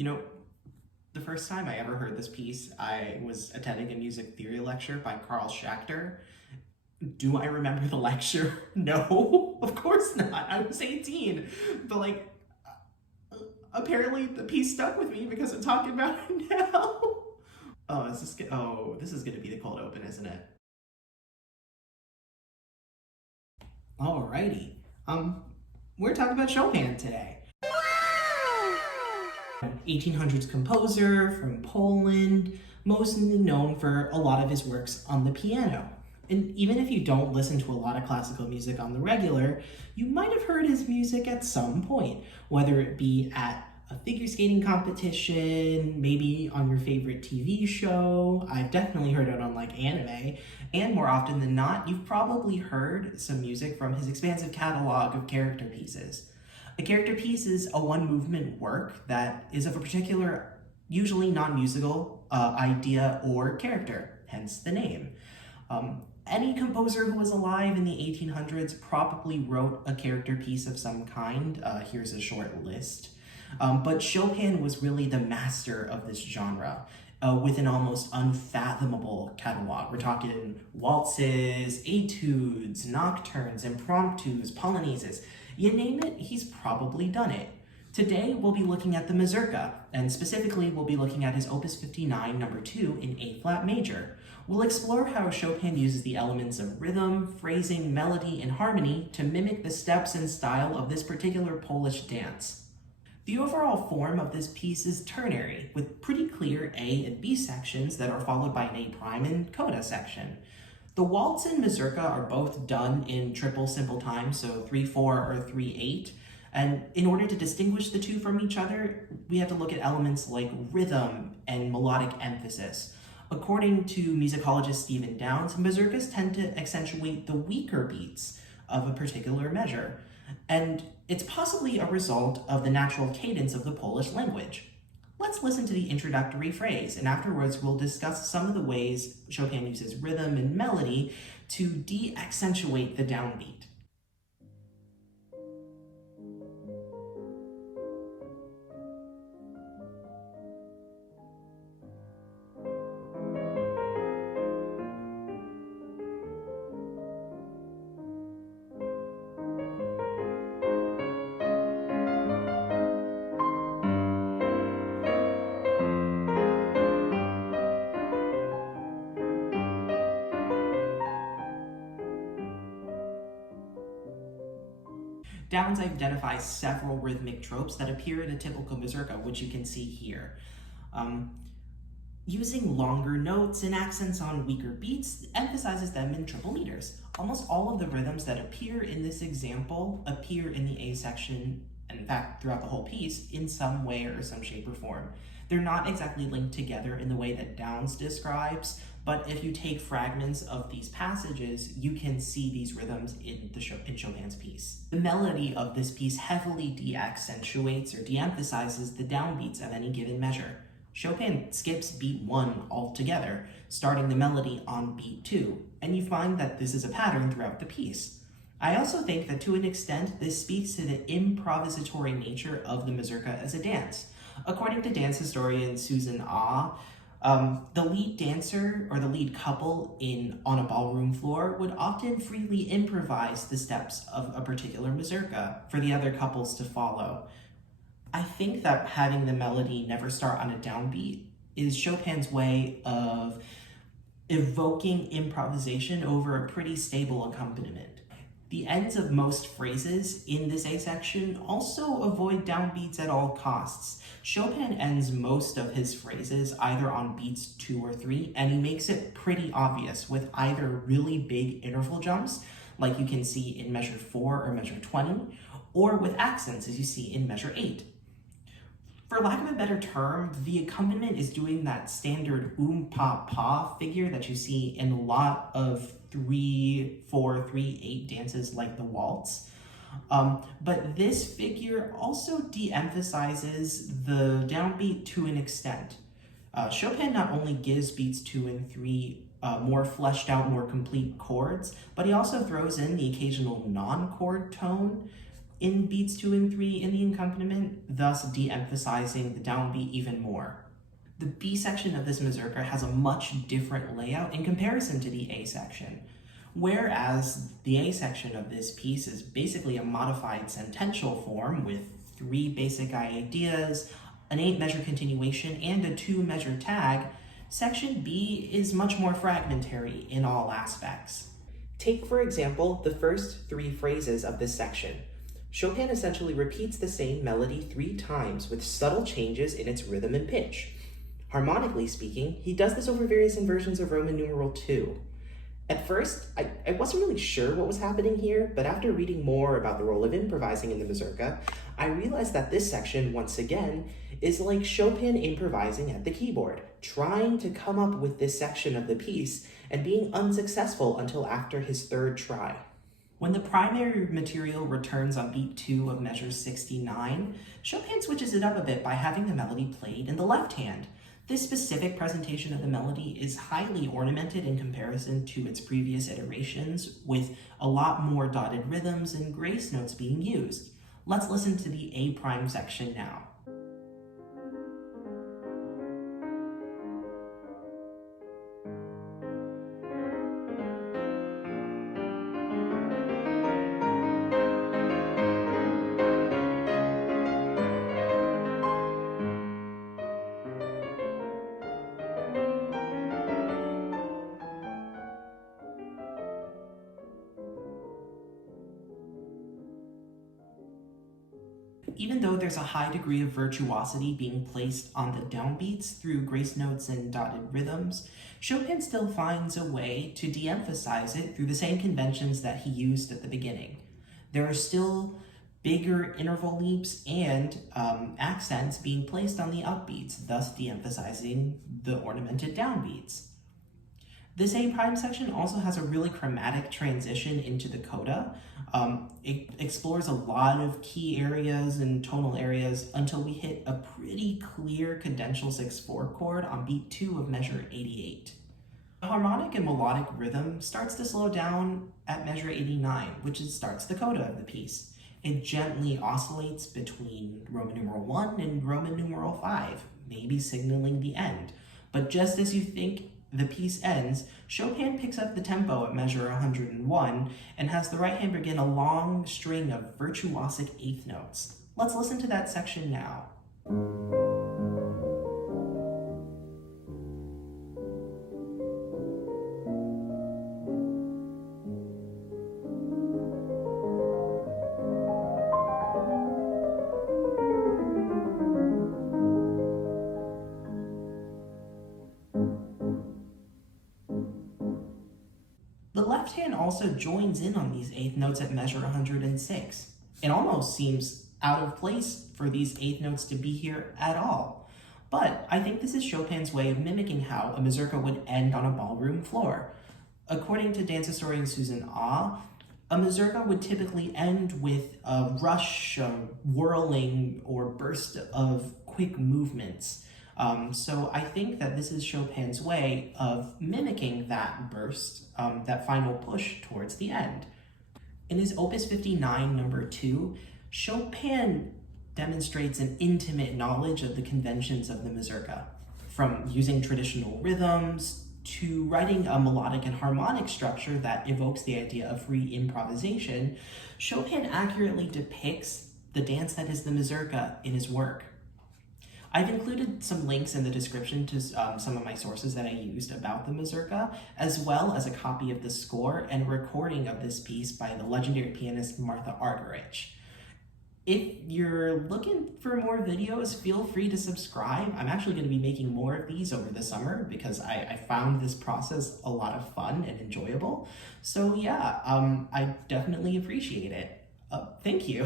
You know, the first time I ever heard this piece, I was attending a music theory lecture by Carl Schachter. Do I remember the lecture? No, of course not. I was 18. But apparently the piece stuck with me because I'm talking about it now. This is gonna be the cold open, isn't it? Alrighty. We're talking about Chopin today. 1800s composer from Poland, mostly known for a lot of his works on the piano. And even if you don't listen to a lot of classical music on the regular, you might have heard his music at some point, whether it be at a figure skating competition, maybe on your favorite TV show. I've definitely heard it on anime, and more often than not, you've probably heard some music from his expansive catalog of character pieces. A character piece is a one-movement work that is of a particular, usually non-musical, idea or character, hence the name. Any composer who was alive in the 1800s probably wrote a character piece of some kind. Here's a short list. But Chopin was really the master of this genre. With an almost unfathomable catalog. We're talking waltzes, etudes, nocturnes, impromptus, polonaises. You name it, he's probably done it. Today, we'll be looking at the Mazurka, and specifically, we'll be looking at his Opus 59, number 2, in A-flat major. We'll explore how Chopin uses the elements of rhythm, phrasing, melody, and harmony to mimic the steps and style of this particular Polish dance. The overall form of this piece is ternary, with pretty clear A and B sections that are followed by an A prime and coda section. The waltz and mazurka are both done in triple simple time, so 3/4 or 3/8. And in order to distinguish the two from each other, we have to look at elements like rhythm and melodic emphasis. According to musicologist Stephen Downes, mazurkas tend to accentuate the weaker beats of a particular measure, and it's possibly a result of the natural cadence of the Polish language. Let's listen to the introductory phrase, and afterwards we'll discuss some of the ways Chopin uses rhythm and melody to de-accentuate the downbeat. Downes identifies several rhythmic tropes that appear in a typical mazurka, which you can see here. Using longer notes and accents on weaker beats emphasizes them in triple meters. Almost all of the rhythms that appear in this example appear in the A section, and in fact throughout the whole piece, in some way or some shape or form. They're not exactly linked together in the way that Downes describes, but if you take fragments of these passages, you can see these rhythms in Chopin's piece. The melody of this piece heavily de-accentuates or de-emphasizes the downbeats of any given measure. Chopin skips beat 1 altogether, starting the melody on beat 2, and you find that this is a pattern throughout the piece. I also think that to an extent, this speaks to the improvisatory nature of the mazurka as a dance. According to dance historian Susan Ah, the lead dancer or the lead couple on a ballroom floor would often freely improvise the steps of a particular mazurka for the other couples to follow. I think that having the melody never start on a downbeat is Chopin's way of evoking improvisation over a pretty stable accompaniment. The ends of most phrases in this A section also avoid downbeats at all costs. Chopin ends most of his phrases either on beats 2 or 3, and he makes it pretty obvious with either really big interval jumps, like you can see in measure 4 or measure 20, or with accents, as you see in measure 8. For lack of a better term, the accompaniment is doing that standard pa pa figure that you see in a lot of 3/4, 3/8 dances like the waltz. But this figure also de-emphasizes the downbeat to an extent. Chopin not only gives beats 2 and 3 more fleshed out, more complete chords, but he also throws in the occasional non-chord tone in beats 2 and 3 in the accompaniment, thus de-emphasizing the downbeat even more. The B section of this mazurka has a much different layout in comparison to the A section. Whereas the A section of this piece is basically a modified sentential form with 3 basic ideas, an 8-measure continuation, and a 2-measure tag, section B is much more fragmentary in all aspects. Take, for example, the first 3 phrases of this section. Chopin essentially repeats the same melody 3 times with subtle changes in its rhythm and pitch. Harmonically speaking, he does this over various inversions of Roman numeral 2. At first, I wasn't really sure what was happening here, but after reading more about the role of improvising in the mazurka, I realized that this section, once again, is like Chopin improvising at the keyboard, trying to come up with this section of the piece and being unsuccessful until after his 3rd try. When the primary material returns on beat 2 of measure 69, Chopin switches it up a bit by having the melody played in the left hand. This specific presentation of the melody is highly ornamented in comparison to its previous iterations, with a lot more dotted rhythms and grace notes being used. Let's listen to the A prime section now. Even though there's a high degree of virtuosity being placed on the downbeats through grace notes and dotted rhythms, Chopin still finds a way to de-emphasize it through the same conventions that he used at the beginning. There are still bigger interval leaps and accents being placed on the upbeats, thus de-emphasizing the ornamented downbeats. This A prime section also has a really chromatic transition into the coda. It explores a lot of key areas and tonal areas until we hit a pretty clear cadential 6/4 chord on beat 2 of measure 88. The harmonic and melodic rhythm starts to slow down at measure 89, which starts the coda of the piece. It gently oscillates between Roman numeral 1 and Roman numeral 5, maybe signaling the end. But just as you think the piece ends, Chopin picks up the tempo at measure 101 and has the right hand begin a long string of virtuosic 8th notes. Let's listen to that section now. The left hand also joins in on these 8th notes at measure 106. It almost seems out of place for these 8th notes to be here at all. But I think this is Chopin's way of mimicking how a mazurka would end on a ballroom floor. According to dance historian Susan Ah, a mazurka would typically end with a rush, a whirling, or burst of quick movements. So I think that this is Chopin's way of mimicking that burst, that final push towards the end. In his Opus 59, number 2, Chopin demonstrates an intimate knowledge of the conventions of the mazurka, from using traditional rhythms to writing a melodic and harmonic structure that evokes the idea of free improvisation. Chopin accurately depicts the dance that is the mazurka in his work. I've included some links in the description to some of my sources that I used about the mazurka, as well as a copy of the score and a recording of this piece by the legendary pianist Martha Argerich. If you're looking for more videos, feel free to subscribe. I'm actually going to be making more of these over the summer because I found this process a lot of fun and enjoyable. So yeah, I definitely appreciate it. Thank you.